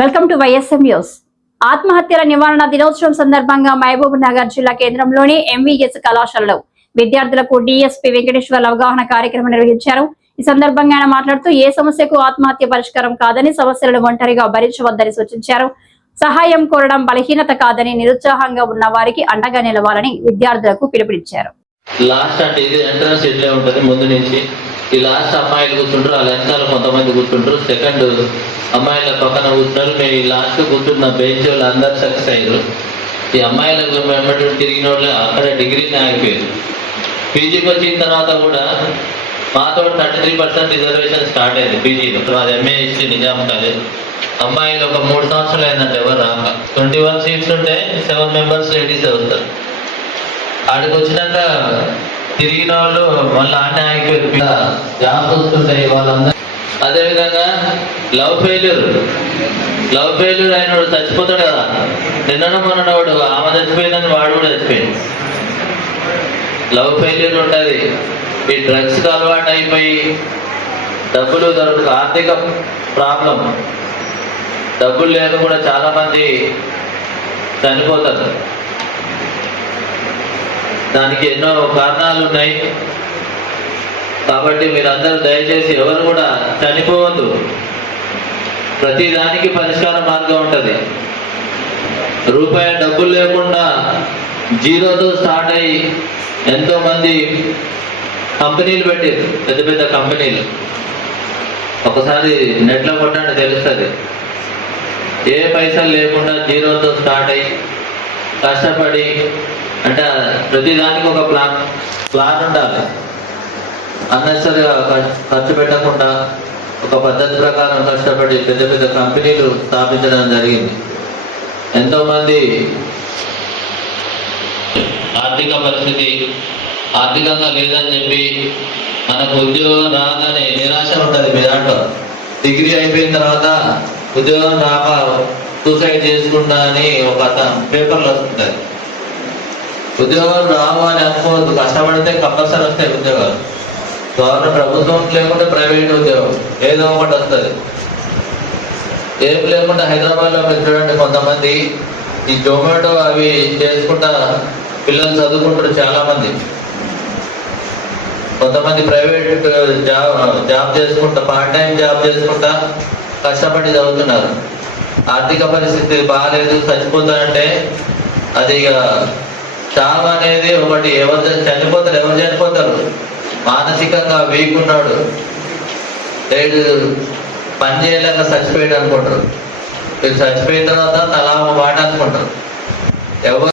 Welcome to YSM news. ఆత్మహత్యల నివారణ దినోత్సవం సందర్భంగా మహబూబ్ నగర్ జిల్లా కేంద్రంలోని ఎంవీఎస్ కళాశాలలో విద్యార్థులకు డిఎస్పీ వెంకటేశ్వర్ అవగాహన కార్యక్రమం నిర్వహించారు. ఈ సందర్భంగా ఆయన మాట్లాడుతూ ఏ సమస్యకు ఆత్మహత్య పరిష్కారం కాదని, సమస్యలను ఒంటరిగా భరించవద్దని సూచించారు. సహాయం కోరడం బలహీనత కాదని, నిరుత్సాహంగా ఉన్న వారికి అండగా నిలవాలని విద్యార్థులకు పిలుపునిచ్చారు. లాస్ట్ అంటే ఇది ఎంట్రన్స్ ఇట్లే ఉంటుంది. ముందు నుంచి ఈ లాస్ట్ అమ్మాయిలు కూర్చుంటారు, వాళ్ళ వెనకాల కొంతమంది కూర్చుంటారు, సెకండ్ అమ్మాయిల పక్కన కూర్చున్నారు. మేము ఈ లాస్ట్ కూర్చున్న బెంచ్ వాళ్ళు అందరు సక్సెస్ అయ్యారు. ఈ అమ్మాయిలకు వెంబడి తిరిగిన వాళ్ళు అక్కడ డిగ్రీని ఆగిపోయారు. పీజీకి వచ్చిన తర్వాత కూడా మాతో 33% రిజర్వేషన్ స్టార్ట్ అయింది పీజీలో. అది ఎంఏ హిస్టరీ నిజాం కాలేజ్. అమ్మాయిలు ఒక 3 సంవత్సరాలు అయిందంటే ఎవరు రాక 21 సీట్స్ ఉంటే 7 మెంబర్స్ లేడీస్ వస్తారు. ఆడికి వచ్చినాక తిరిగిన వాళ్ళు మళ్ళీ ఆడనే ఆగిపోయారు. జాబ్స్ వస్తుంటాయి వాళ్ళందరూ. అదేవిధంగా లవ్ ఫెయిల్యూర్ అయిన వాడు చచ్చిపోతాడు కదా. నిన్న మొన్నవాడు ఆమె చచ్చిపోయిందని వాడు కూడా చచ్చిపోయింది. లవ్ ఫెయిల్యూర్ ఉంటుంది. ఈ డ్రగ్స్కి అలవాటు అయిపోయి డబ్బులు దొరకదు, ఆర్థిక ప్రాబ్లం, డబ్బులు లేక కూడా చాలా మంది చనిపోతారు. దానికి ఎన్నో కారణాలు ఉన్నాయి. కాబట్టి మీరందరూ దయచేసి ఎవరు కూడా చనిపోవద్దు. ప్రతి దానికి పరిష్కార మార్గం ఉంటుంది. రూపాయి డబ్బులు లేకుండా జీరోతో స్టార్ట్ అయ్యి ఎంతో మంది కంపెనీలు పెట్టారు, పెద్ద పెద్ద కంపెనీలు. ఒకసారి నెట్లో కొట్టండి తెలుస్తుంది. ఏ పైసలు లేకుండా జీరోతో స్టార్ట్ అయ్యి కష్టపడి, అంటే ప్రతిదానికి ఒక ప్లాన్ ఉండాలి. అన్నెసరిగా ఖర్చు పెట్టకుండా ఒక పద్ధతి ప్రకారం కష్టపడి పెద్ద పెద్ద కంపెనీలు స్థాపించడం జరిగింది. ఎంతోమంది ఆర్థిక పరిస్థితి ఆర్థికంగా లేదని చెప్పి మనకు ఉద్యోగం రాగానే నిరాశ ఉంటుంది మీ దాంట్లో. డిగ్రీ అయిపోయిన తర్వాత ఉద్యోగం రాక సూసైడ్ చేసుకుంటా అని ఒక పేపర్లు వస్తుంటాయి. ఉద్యోగాలు రావు అని అనుకోవద్దు. కష్టపడితే కంపల్సరీ వస్తాయి ఉద్యోగాలు. గవర్నమెంట్ ప్రభుత్వం లేకుంటే ప్రైవేట్ ఉద్యోగం ఏదో ఒకటి వస్తుంది. ఏం లేకుండా హైదరాబాద్లో మీరు చూడండి, కొంతమంది ఈ జొమాటో అవి చేసుకుంటా పిల్లలు చదువుకుంటారు చాలా మంది. కొంతమంది ప్రైవేట్ జాబ్ చేసుకుంటా, పార్ట్ టైం జాబ్ చేసుకుంటా కష్టపడి చదువుతున్నారు. ఆర్థిక పరిస్థితి బాగాలేదు, చచ్చిపోతారంటే అది ఇక చావు అనేది ఒకటి. ఎవరు చనిపోతారు మానసికంగా వీక్ ఉన్నాడు, పని చేయలేక చచ్చిపోయాడు అనుకుంటారు. మీరు చచ్చిపోయిన తర్వాత తలా మాట అనుకుంటారు. ఎవరు